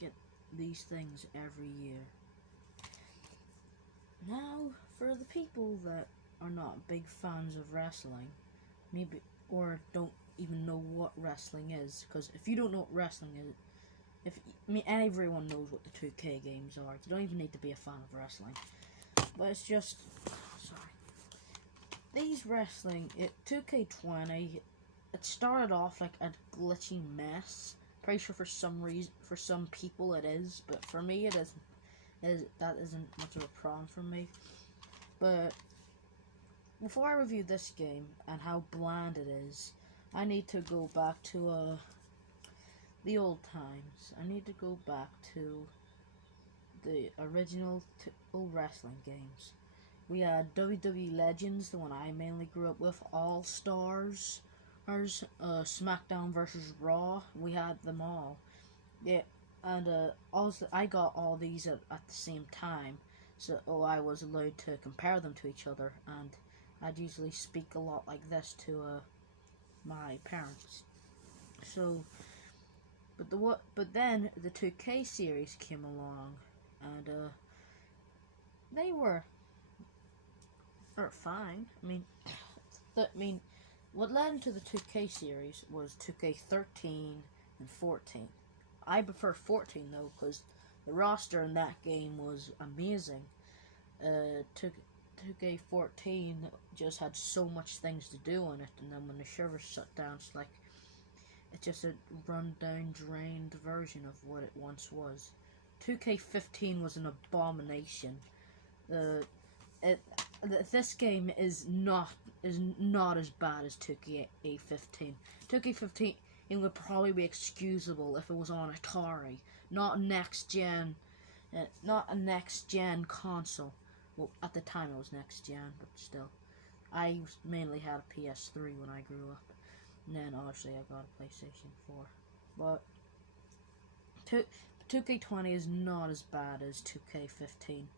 get these things every year. Now, for the people that are not big fans of wrestling, maybe, or don't even know what wrestling is, because if you don't know what wrestling is, everyone knows what the 2K games are. You don't even need to be a fan of wrestling. But it's just, sorry. These wrestling, 2K20, it started off like a glitchy mess. Pretty sure for some reason, for some people it is, but for me it isn't. That isn't much of a problem for me. But before I review this game and how bland it is, I need to go back to the old times. I need to go back to the original wrestling games. We had WWE Legends, the one I mainly grew up with, All Stars, SmackDown versus Raw. We had them all. Yeah, and also I got all these at the same time, so I was allowed to compare them to each other, and I'd usually speak a lot like this to my parents. So, but then the 2K series came along, and they were fine. What led into the 2K series was 2K13 and 14. I prefer 14 though, because the roster in that game was amazing. 2K14 just had so much things to do on it, and then when the server shut down, it's just a run-down, drained version of what it once was. 2K15 was an abomination. This game is not as bad as 2K15. 2K15 would probably be excusable if it was on Atari, not next gen, not a next gen console. Well, at the time it was next gen, but still, I mainly had a PS3 when I grew up, and then obviously I got a PlayStation 4. But 2K20 is not as bad as 2K15.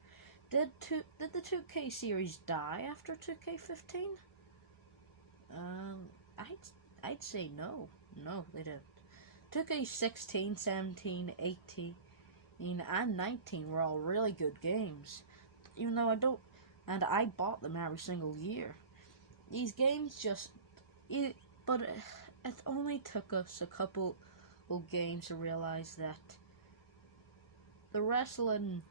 Did the 2K series die after 2K15? I'd say no. No, they didn't. 2K16, 17, 18, and 19 were all really good games. Even though I bought them every single year. These games but it only took us a couple of games to realize that the wrestling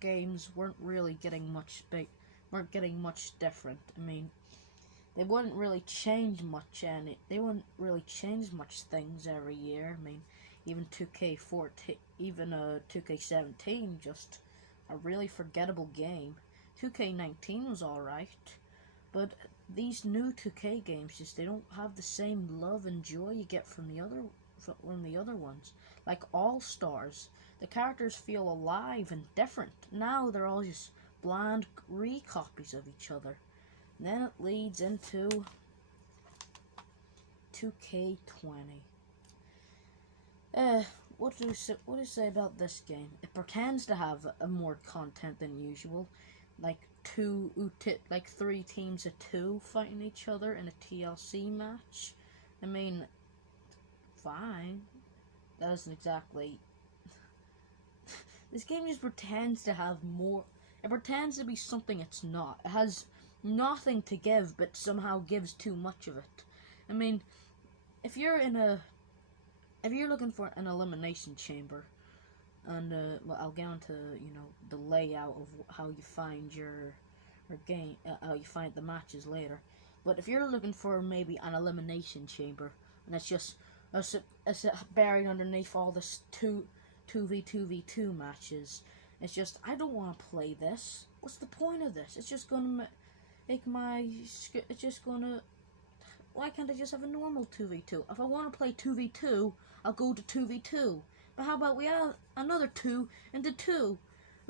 games weren't really getting much different. They wouldn't really change much, and they wouldn't really change much things every year. Even 2K14, even 2K17, just a really forgettable game. 2K19 was alright, but these new 2K games they don't have the same love and joy you get from the other ones. Like All Stars, the characters feel alive and different. Now they're all just bland recopies of each other. And then it leads into 2K20. What do you say about this game? It pretends to have more content than usual, like 3 teams of 2 fighting each other in a TLC match. Fine. That isn't exactly. This game just pretends to have more. It pretends to be something it's not. It has nothing to give, but somehow gives too much of it. If you're looking for an elimination chamber, and I'll get into the layout of how you find your game, how you find the matches later. But if you're looking for maybe an elimination chamber, and it's buried underneath all this 2v2v2 matches, it's just, I don't want to play this. What's the point of this? It's just gonna why can't I just have a normal 2v2? If I want to play 2v2, I'll go to 2v2. But how about we add another 2 into 2?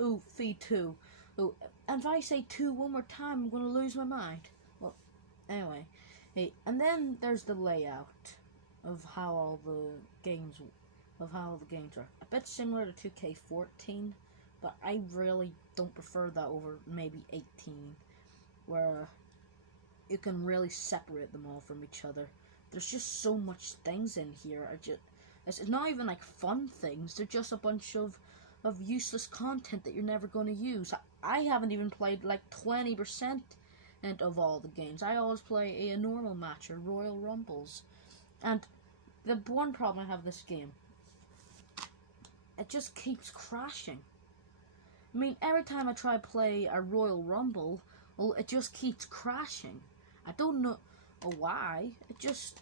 Ooh, feed 2. Ooh, and if I say 2 one more time, I'm gonna lose my mind. Well, anyway. Hey, and then there's the layout of how all the games are. A bit similar to 2K14, but I really don't prefer that over maybe 18, where you can really separate them all from each other. There's just so much things in here. It's not even like fun things. They're just a bunch of useless content that you're never going to use. I haven't even played like 20% of all the games. I always play a normal match or Royal Rumbles. And the one problem I have with this game, it just keeps crashing. I mean, every time I try to play a Royal Rumble, well, it just keeps crashing. I don't know why. Just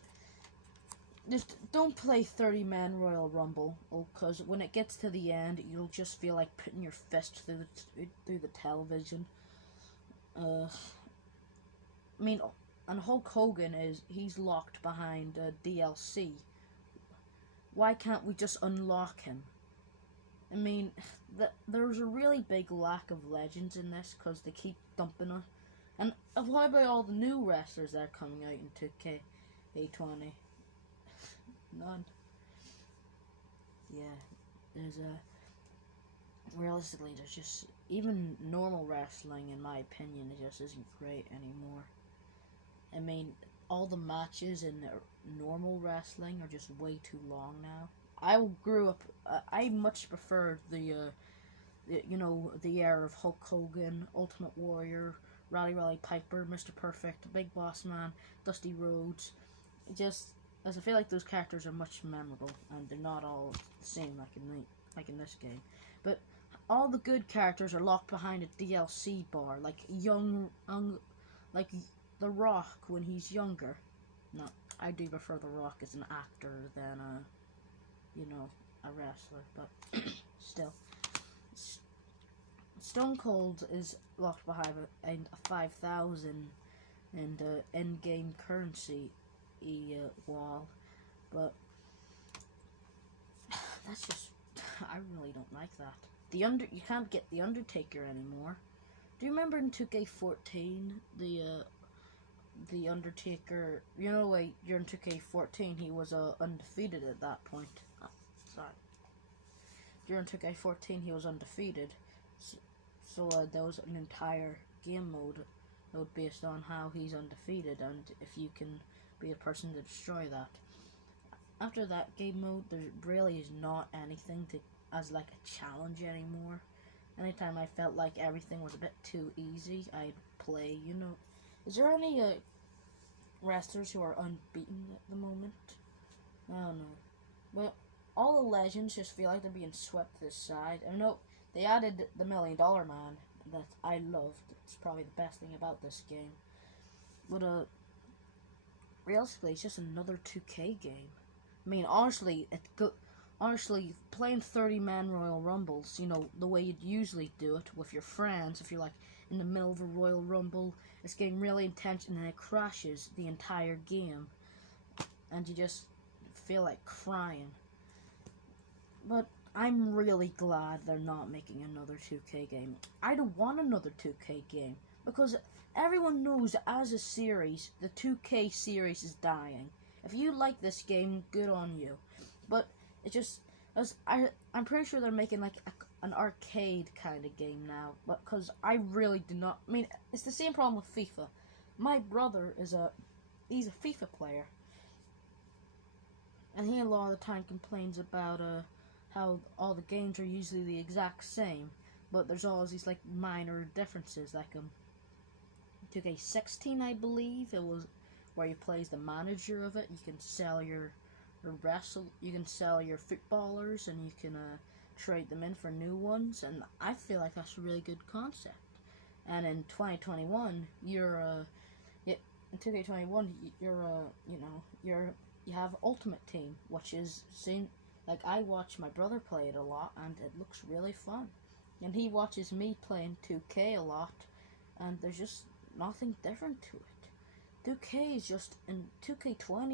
don't play 30-man Royal Rumble, because when it gets to the end, you'll just feel like putting your fist through the television. I mean, and Hulk Hogan he's locked behind DLC. Why can't we just unlock him? I mean, there's a really big lack of legends in this because they keep dumping it. And what about all the new wrestlers that are coming out in 2K20? None. Yeah, realistically, there's just, even normal wrestling, in my opinion, it just isn't great anymore. I mean, all the matches in normal wrestling are just way too long now. I grew up, I much preferred the era of Hulk Hogan, Ultimate Warrior, Rally Piper, Mr. Perfect, Big Boss Man, Dusty Rhodes. Just, as I feel like those characters are much memorable, and they're not all the same like in this game. But all the good characters are locked behind a DLC bar, like like The Rock when he's younger. No, I do prefer The Rock as an actor than a wrestler, but still. Stone Cold is locked behind a 5,000 and end-game currency wall, but that's just, I really don't like that. You can't get the Undertaker anymore. Do you remember in 2K14 the Undertaker? You know, like, you're in 2K14, he was undefeated at that point. Oh, sorry. During 2K14, he was undefeated. So there was an entire game mode that was based on how he's undefeated, and if you can be a person to destroy that. After that game mode, there really is not anything as like a challenge anymore. Anytime I felt like everything was a bit too easy, I'd play. Is there any wrestlers who are unbeaten at the moment? I don't know. But all the legends just feel like they're being swept to the side. I know they added the $1 Million Man that I loved. It's probably the best thing about this game. But realistically, it's just another 2K game. I mean, honestly, playing 30-man Royal Rumbles, the way you'd usually do it with your friends, if you're like in the middle of a Royal Rumble, it's getting really intense and then it crashes the entire game, and you just feel like crying. But I'm really glad they're not making another 2K game. I don't want another 2K game, because everyone knows as a series, the 2K series is dying. If you like this game, good on you. But it just, I'm pretty sure they're making like an arcade kind of game now, because I really do not, I mean, it's the same problem with FIFA. My brother he's a FIFA player, and he a lot of the time complains about how all the games are usually the exact same, but there's always these like minor differences, like 2K16, I believe it was, where you play as the manager of it. You can sell you can sell your footballers, and you can trade them in for new ones, and I feel like that's a really good concept. And in 2021, in 2K21, you have Ultimate Team, which is like, I watch my brother play it a lot, and it looks really fun. And he watches me playing 2K a lot, and there's just nothing different to it. 2K20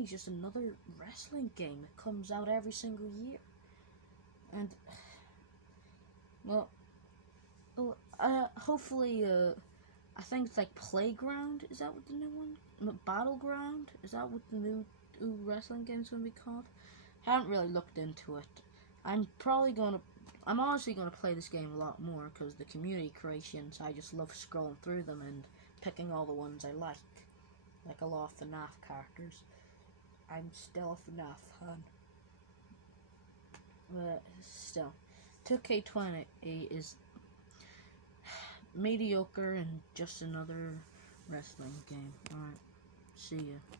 is just another wrestling game that comes out every single year. And, well, hopefully, I think it's like Playground, is that what the new one? Battleground? Is that what the new wrestling game is going to be called? I haven't really looked into it. I'm honestly going to play this game a lot more, because the community creations, I just love scrolling through them and picking all the ones I like a lot of FNAF characters. I'm still a FNAF fan. But still, 2K28 is mediocre and just another wrestling game. Alright, see ya.